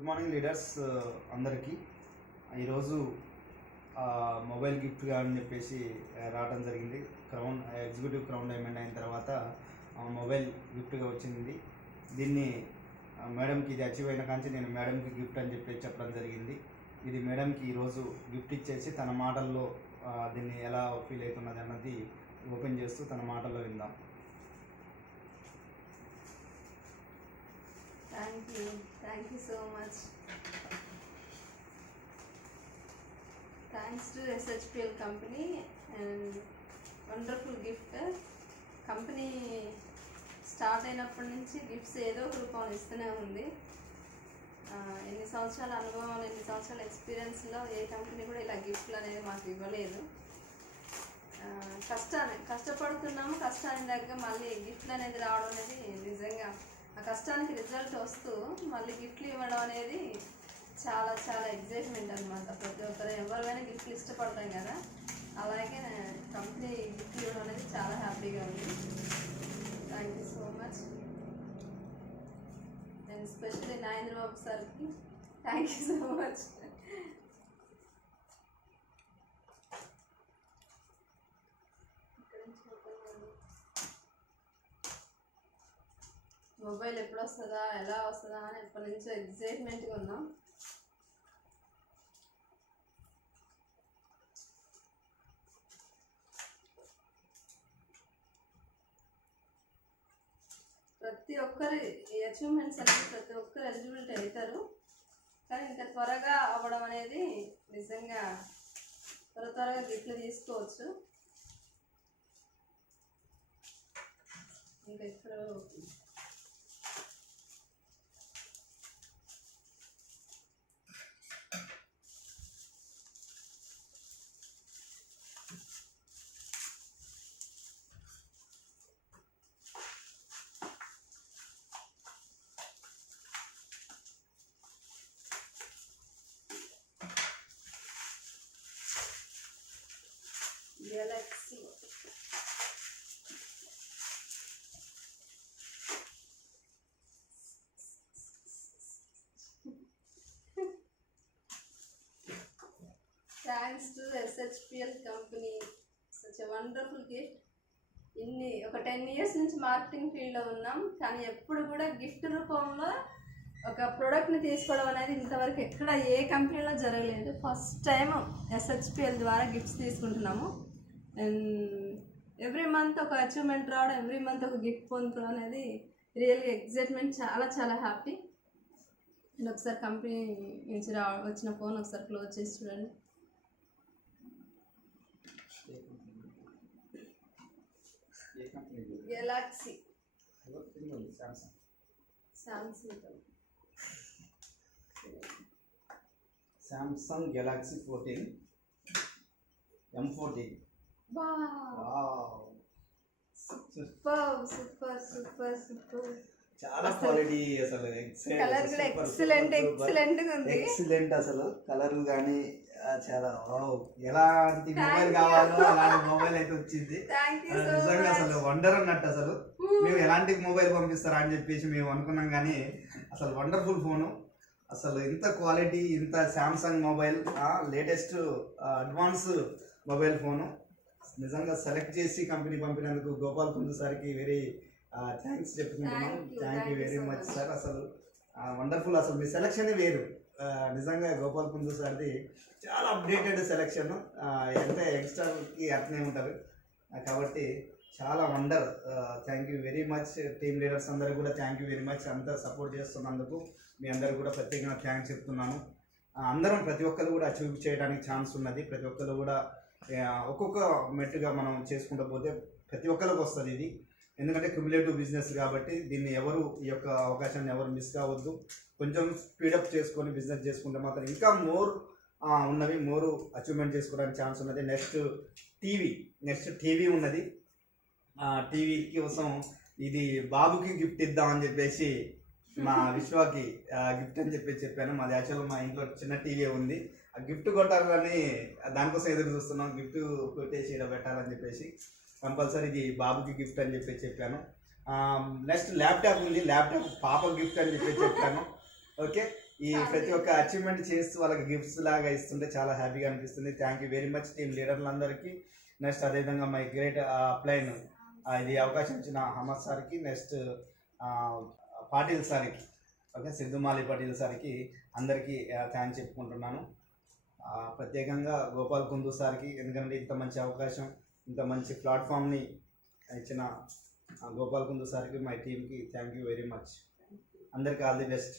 Good morning leaders అందరికీ. ఈరోజు mobile గిఫ్ట్గా అని చెప్పేసి రావడం జరిగింది. ఎగ్జిక్యూటివ్ క్రౌన్ డైమండ్ అయిన తర్వాత మొబైల్ గిఫ్ట్గా వచ్చింది. దీన్ని మేడంకి ఇది అచీవ్ అయిన కానీ నేను మేడంకి గిఫ్ట్ అని చెప్పేసి చెప్పడం జరిగింది. ఇది మేడంకి ఈరోజు గిఫ్ట్ ఇచ్చేసి తన మాటల్లో దీన్ని ఎలా ఫీల్ అవుతున్నది అన్నది ఓపెన్ చేస్తూ తన మాటల్లో విందాం. Thank you so much. Thanks to SHPL company and wonderful gift. Company start అయినప్పటి నుంచి గిఫ్ట్స్ ఏదో ఒక రూపంలో ఇస్తూనే ఉంది. ఎన్ని సంవత్సరాల అనుభవం, ఎన్ని సంవత్సరాల ఎక్స్పీరియన్స్లో ఏ కంపెనీ కూడా ఇలా గిఫ్ట్లు అనేది మాకు ఇవ్వలేదు. కష్టపడుతున్నాము, కష్టానికి దగ్గర మళ్ళీ గిఫ్ట్లు అనేది రావడం అనేది నిజంగా ఆ కష్టానికి రిజల్ట్ వస్తూ మళ్ళీ గిఫ్ట్లు ఇవ్వడం అనేది చాలా చాలా ఎగ్జైట్మెంట్ అనమాట. ప్రతి ఒక్కరు ఎవరికైనా గిఫ్ట్లు ఇష్టపడతాం కదా, అలాగే కంపెనీ గిఫ్ట్లు ఇవ్వడం అనేది చాలా హ్యాపీగా ఉంది. Thank you so much. And specially Nagendra Babu సార్కి thank you so much. Mobile ఎప్పుడు వస్తుందా, ఎలా వస్తుందా అని ఎప్పటి నుంచో ఎగ్జైట్మెంట్గా ఉన్నాం. ప్రతి ఒక్కరి అచీవ్మెంట్స్ అనేది ప్రతి ఒక్కరు ఎలిజిబిలిటీ అవుతారు, కానీ ఇంకా త్వరగా అవ్వడం అనేది నిజంగా త్వరగా గిఫ్ట్లు తీసుకోవచ్చు. ఇంకా ఇక్కడ Galaxy. Thanks to SHPL company, such a wonderful gift. ఒక 10 years నుంచి మార్కెటింగ్ ఫీల్డ్లో ఉన్నాం, కానీ ఎప్పుడు కూడా గిఫ్ట్ రూపంలో ఒక ప్రోడక్ట్ని తీసుకోవడం అనేది ఇంతవరకు ఎక్కడ ఏ కంపెనీలో జరగలేదు. ఫస్ట్ టైం SHPL ద్వారా గిఫ్ట్స్ తీసుకుంటున్నాము. అండ్ ఎవ్రీ మంత్ ఒక అచీవ్మెంట్ రావడం, ఎవ్రీ మంత్ ఒక గిఫ్ట్ పొందడం అనేది రియల్గా ఎగ్జైట్మెంట్, చాలా చాలా హ్యాపీ. అండ్ ఒకసారి కంపెనీ నుంచి వచ్చిన ఫోన్ ఒకసారి క్లోజ్ చేసి చూడండి. Galaxy Samsung Galaxy 14 M14. Super చాలా క్వాలిటీ, అసలు కలర్ కూడా ఎక్సలెంట్ ఉంది. ఎక్సలెంట్ అసలు కలర్ కానీ చాలా ఎలాంటి మొబైల్ కావాలో అలాంటి మొబైల్ అయితే వచ్చింది. నిజంగా అసలు వండర్ అన్నట్టు. అసలు మేము ఎలాంటి మొబైల్ పంపిస్తారా అని చెప్పేసి మేము అనుకున్నాం, కానీ అసలు వండర్ఫుల్ ఫోను. అసలు ఇంత క్వాలిటీ, ఇంత Samsung mobile, latest advance mobile phone నిజంగా సెలెక్ట్ చేసి కంపెనీ పంపినందుకు గోపాల్ కుందు సార్కి వెరీ థ్యాంక్స్ చెప్పుకుంటున్నాం. Thank you very much sir. అసలు వండర్ఫుల్. అసలు మీ సెలెక్షనే వేరు. నిజంగా గోపాల్ కుందు సార్ది చాలా అప్డేటెడ్ సెలెక్షన్. ఎంత యంగ్స్టర్కి అట్నే ఉంటారు కాబట్టి చాలా wonder. Thank you very much. Team leaders అందరికీ కూడా థ్యాంక్ యూ వెరీ మచ్. అంతా సపోర్ట్ చేస్తున్నందుకు మీ అందరికీ కూడా ప్రత్యేకంగా థ్యాంక్స్ చెప్తున్నాను. అందరం ప్రతి ఒక్కరు కూడా అచీవ్ చేయడానికి ఛాన్స్ ఉన్నది. ప్రతి ఒక్కరు కూడా ఒక్కొక్క మెట్టుగా మనం చేసుకుంటూ పోతే ప్రతి ఒక్కరికి వస్తుంది ఇది. ఎందుకంటే క్యుములేటివ్ బిజినెస్ కాబట్టి దీన్ని ఈ యొక్క అవకాశాన్ని ఎవరు మిస్ కావద్దు. కొంచెం స్పీడప్ చేసుకొని బిజినెస్ చేసుకుంటే మాత్రం ఇంకా మోర్ అచీవ్మెంట్ చేసుకోవడానికి ఛాన్స్ ఉన్నది. నెక్స్ట్ టీవీ ఉన్నది. టీవీ కోసం ఇది బాబుకి గిఫ్ట్ ఇద్దామని చెప్పేసి మా విశ్వాకి గిఫ్ట్ అని చెప్పాను. మాది యాక్చువల్గా మా ఇంట్లో చిన్న టీవీ ఉంది. ఆ గిఫ్ట్ కొట్టాలని దానికోసం ఎదురు చూస్తున్నాం. గిఫ్ట్ కొట్టేసి ఇలా పెట్టాలని చెప్పేసి కంపల్సరీ ఇది బాబుకి గిఫ్ట్ అని చెప్పాను. నెక్స్ట్ ల్యాప్టాప్ ఉంది. ల్యాప్టాప్ పాప గిఫ్ట్ అని చెప్పాను. ఓకే, ఈ ప్రతి ఒక్క అచీవ్మెంట్ చేస్తూ వాళ్ళకి గిఫ్ట్స్ లాగా ఇస్తుంటే చాలా హ్యాపీగా అనిపిస్తుంది. Thank you very much team లీడర్లందరికీ. నెక్స్ట్ అదేవిధంగా మై గ్రేట్ అప్లైన్ ఇది అవకాశం ఇచ్చిన అహ్మద్ సార్కి, నెక్స్ట్ పాటిల్ సార్కి, ఓకే సిద్ధుమాలి పాటిల్ సార్కి అందరికీ థ్యాంక్స్ చెప్పుకుంటున్నాను. ప్రత్యేకంగా గోపాల్ కుందు సార్కి, ఎందుకంటే ఇంత మంచి అవకాశం, ఇంత మంచి ప్లాట్ఫామ్ని ఇచ్చిన గోపాల్ కుందు సార్కి, మై టీమ్కి థ్యాంక్ యూ వెరీ మచ్. అందరికీ ఆల్ ది బెస్ట్.